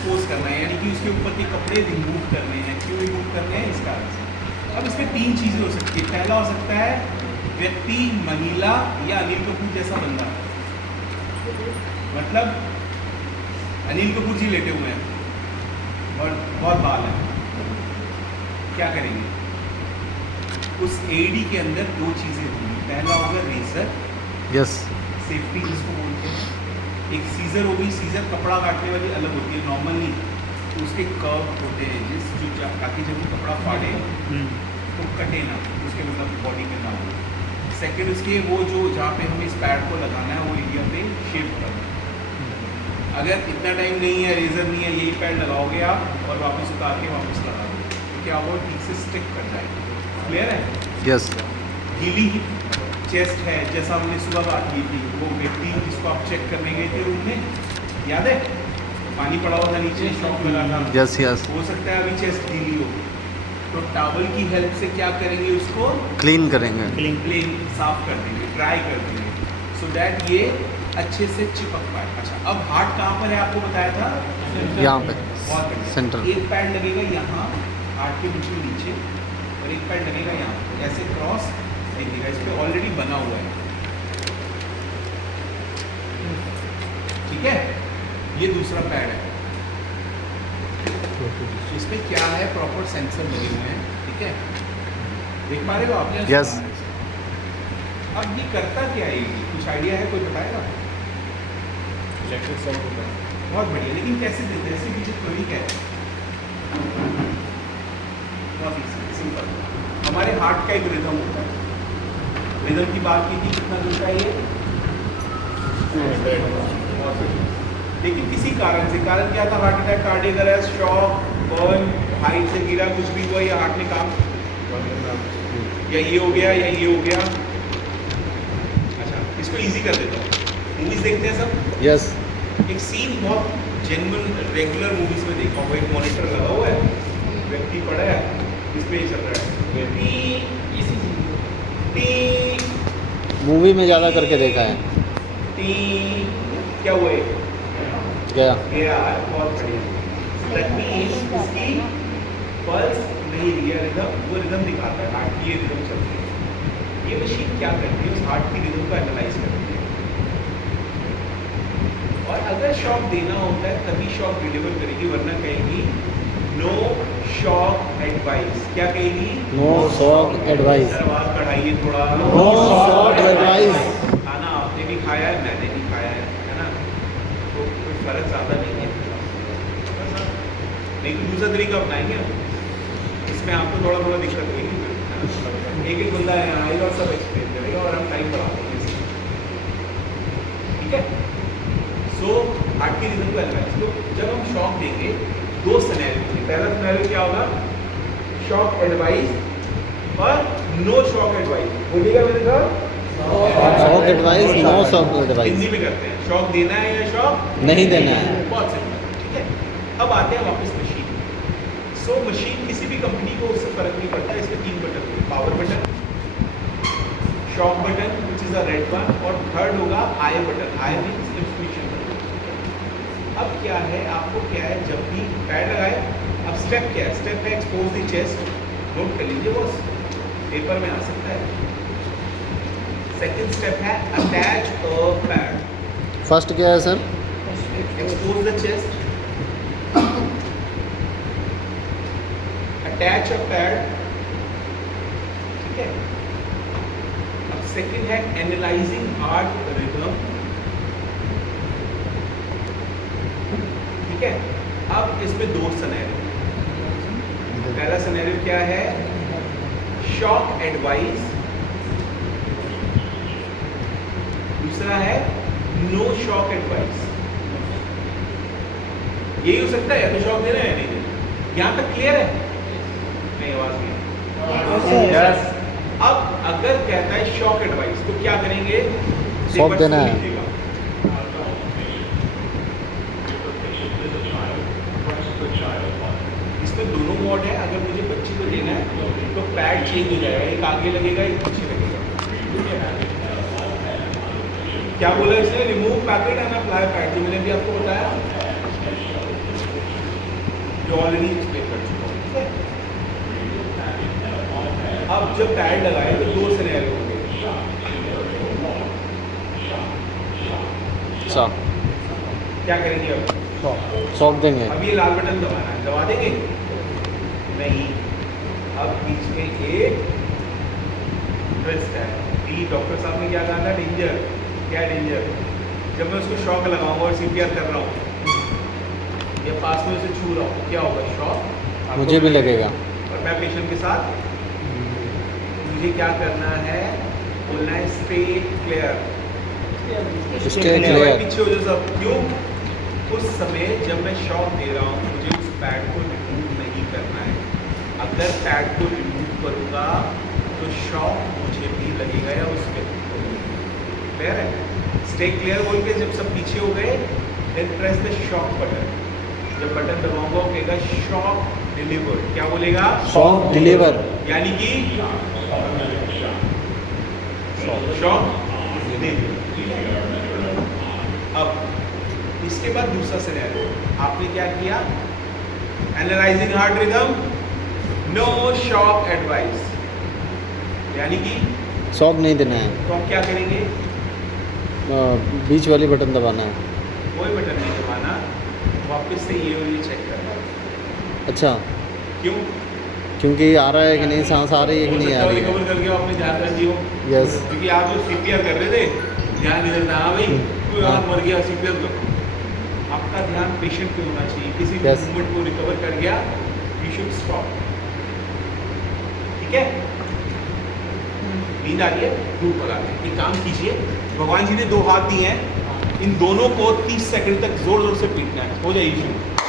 Expose करना है, यानी कि उसके ऊपर के कपड़े रिमूव करने हैं। क्यों रिमूव करने हैं? इस कारण से। अब इसमें 3 चीज़ें हो सकती है। पहला हो सकता है व्यक्ति, महिला या अनिल कपूर जैसा बंदा, मतलब अनिल कपूर जी लेटे हुए हैं और बहुत बाल है, क्या करेंगे? उस एडी के अंदर 2 चीज़ें होंगी। पहला होगा रेजर, यस, सेफ्टी जिसको बोलते हैं। एक सीजर होगी। सीजर कपड़ा काटने वाली अलग होती है, नॉर्मल नहीं, तो उसके कर्व होते हैं जो ताकि जब वो कपड़ा फाड़े तो कटे ना, उसके मतलब बॉडी में ना हो। सेकेंड उसके वो जो जहाँ पे हमें इस पैड को लगाना है वो एरिया पे शेप करना है। अगर इतना टाइम नहीं है, रेजर नहीं है, यही पैड लगाओगे आप और वापस उतार के वापस लगा दो तो क्या होगा? ठीक से स्टिक कर जाएगा। क्लियर है? यस, गीली चेस्ट है, जैसा हमने सुबह बात की थी, वो व्यक्ति जिसको आप चेक करने गए थे रूम में, याद है? पानी पड़ा हुआ था नीचे, शॉक लगा था। यस, यस, हो सकता है अभी चेस्ट गीली हो, तो टॉवल की हेल्प से क्या करेंगे? उसको क्लीन करेंगे। क्लीन साफ कर देंगे, ड्राई कर देंगे, सो दैट ये अच्छे से चिपक पाए। अच्छा, अब हार्ट कहाँ पर है आपको बताया था? यहाँ पे बहुत बढ़िया। सेंटर। एक पैड लगेगा यहाँ हार्ट के बिल्कुल नीचे और एक पैड लगेगा यहाँ, ऐसे क्रॉस देखिएगा, इस पर ऑलरेडी बना हुआ है। ठीक है, ये दूसरा पैड है, इसमें क्या है? प्रॉपर सेंसर लगे हुए हैं। ठीक है, देख पा रहे हो आप? यस। अब ये करता क्या है? ये कुछ आइडिया है? कोई बताएगा? इलेक्ट्रिक शॉक होता है। बहुत बढ़िया, लेकिन कैसे देते हैं? ऐसे पीछे थोड़ी क्या है, बहुत इजी, सिंपल। हमारे हार्ट का एक रिदम होता है। रिदम की बात की थी, कितना दूर का ये? बहुत बढ़िया। लेकिन किसी कारण से, कारण क्या था? Heart attack, cardiac arrest, shock, burn, height से गिरा, कुछ भी हुआ, या हार्ट ने काम, या ये हो गया या ये हो गया। अच्छा, इसको इजी कर देता हूँ। मूवीज देखते हैं सब? यस, एक सीन बहुत जेन्युइन रेगुलर मूवीज में देखा हुआ, एक मॉनिटर लगा हुआ है, व्यक्ति पड़ा है, इसमें ही चल रहा है, टी मूवी में ज़्यादा करके देखा है। टी, क्या हुआ है? क्या? यार बहुत बढ़िया। दैट मींस इसकी पल्स नहीं दिया, रिदम, वो रिदम दिखाता है हार्ट की, ये रिदम चलती है। ये मशीन क्या करती है? उस हार्ट की रिदम को एनालाइज करती है, और अगर शॉक देना होता है तभी शॉक डिलीवर करेगी, वरना कहेगी नो शॉक एडवाइस। क्या कहेगी? No shock advice. आवाज बढ़ाइए थोड़ा। No shock advice. खाना आपने भी खाया है, मैंने भी खाया है ना, तो कोई फर्क ज़्यादा नहीं है। नहीं तो दूसरा तरीका अपनाएंगे हम, इसमें आपको थोड़ा थोड़ा दिक्कत होगी। एक बंदा यहाँ आएगा और सब एक्सप्लेन करेगा और हम टाइम बढ़ा देंगे। ठीक है, सो हार्ट की रिदम को एनालाइज। तो जब हम शॉक देंगे, 2 सिनेरियो होंगे। पहला सिनेरियो क्या होगा? शॉक एडवाइस और नो शॉक एडवाइस। बोलिएगा मेरे साथ, shock advice, no shock advice. Hindi में करते हैं। शॉक देना है या शॉक नहीं देना है। बहुत सिंपल। ठीक है, अब आते हैं वापस मशीन। सो मशीन किसी भी कंपनी को उससे फर्क नहीं पड़ता। इसमें 3 बटन होंगे, power button, shock button which is a red one, और थर्ड होगा i button. I means information button. अब क्या है, आपको क्या है, जब भी पैड लगाए, अब स्टेप क्या है? स्टेप है एक्सपोज द चेस्ट, नोट कर लीजिए, वो पेपर में आ सकता है। सेकंड स्टेप है अटैच अ पैड। फर्स्ट क्या है sir? Expose the chest, attach a pad. ठीक है, अब सेकंड है एनालाइजिंग हार्ट रिदम। ठीक है, अब इसमें 2 सिनेरियो। पहला सिनेरियो क्या है? Shock advice. दूसरा है नो शॉक एडवाइस। यही हो सकता है, या तो शॉक देना है या नहीं देना। यहाँ तक क्लियर है? नहीं, आवाज नहीं। यस। अब अगर कहता है शॉक एडवाइस, तो क्या करेंगे? शॉक देना है। इसमें दोनों मोड है। अगर मुझे बच्ची को देना है तो पैड चेंज हो जाएगा, एक आगे लगेगा, एक पीछे लगेगा। क्या बोला इसने? Remove packet and apply pad, जो मैंने भी आपको बताया। जो ऑलरेडी एक्सप्लेन कर चुका हूँ, ठीक है। अब जब पैड लगाए तो दो सिनेरियो होंगे। अच्छा क्या करेंगे अब? शॉक देंगे। अब ये लाल बटन दबाना है, दबा देंगे नहीं। अब बीच में एक ट्विस्ट है। डॉक्टर साहब ने क्या कहा था? डेंजर। क्या डेंजर? जब मैं उसको शॉक लगाऊंगा और सीपीआर कर रहा हूँ या पास में उसे छू रहा हूँ, क्या होगा? शॉक मुझे भी लगेगा। और मैं पेशेंट के साथ, मुझे क्या करना है? बोलना है स्टे क्लियर। Stay clear। पीछे हो जाओ सब। क्यों? उस समय जब मैं शॉक दे रहा हूँ मुझे उस पैड को रिमूव नहीं करना है। अगर पैड को रिमूव करूँगा तो शॉक मुझे भी लगेगा या उस व्यक्ति को भी। क्लियर है? स्टे क्लियर बोल के जब सब पीछे हो गए, then press the shock button. जब बटन दबाऊंगा वो कहेगा शॉक डिलीवर। क्या बोलेगा? Shock deliver. यानी कि शॉक डिलीवर। अब इसके बाद दूसरा सिनेरियो आपने क्या किया? Analysing heart rhythm, no shock advice. यानी कि शॉक नहीं देना है, तो हम क्या करेंगे? बीच वाली बटन दबाना है। कोई बटन नहीं दबाना, वापस से ये और ये चेक करना। अच्छा, क्यों? क्योंकि आ रहा है कि नहीं, सांस आ रही है कि नहीं आ रही है। रिकवर करके आपने ध्यान रख दियो। यस। क्योंकि आप जो सीपीआर कर रहे थे ध्यान इधर था। हाँ भाई कोई और मर गया, सीपीआर करो। आपका ध्यान पेशेंट पे होना चाहिए। किसी भी Yes। मूवमेंट को रिकवर कर गया, यू शुड स्टॉप। ठीक है? नींद आ रही है, धूप लगा के एक काम कीजिए। भगवान जी ने दो हाथ दिए हैं, इन दोनों को 30 सेकंड तक जोर जोर से पीटना है। हो जाएगी शुरू।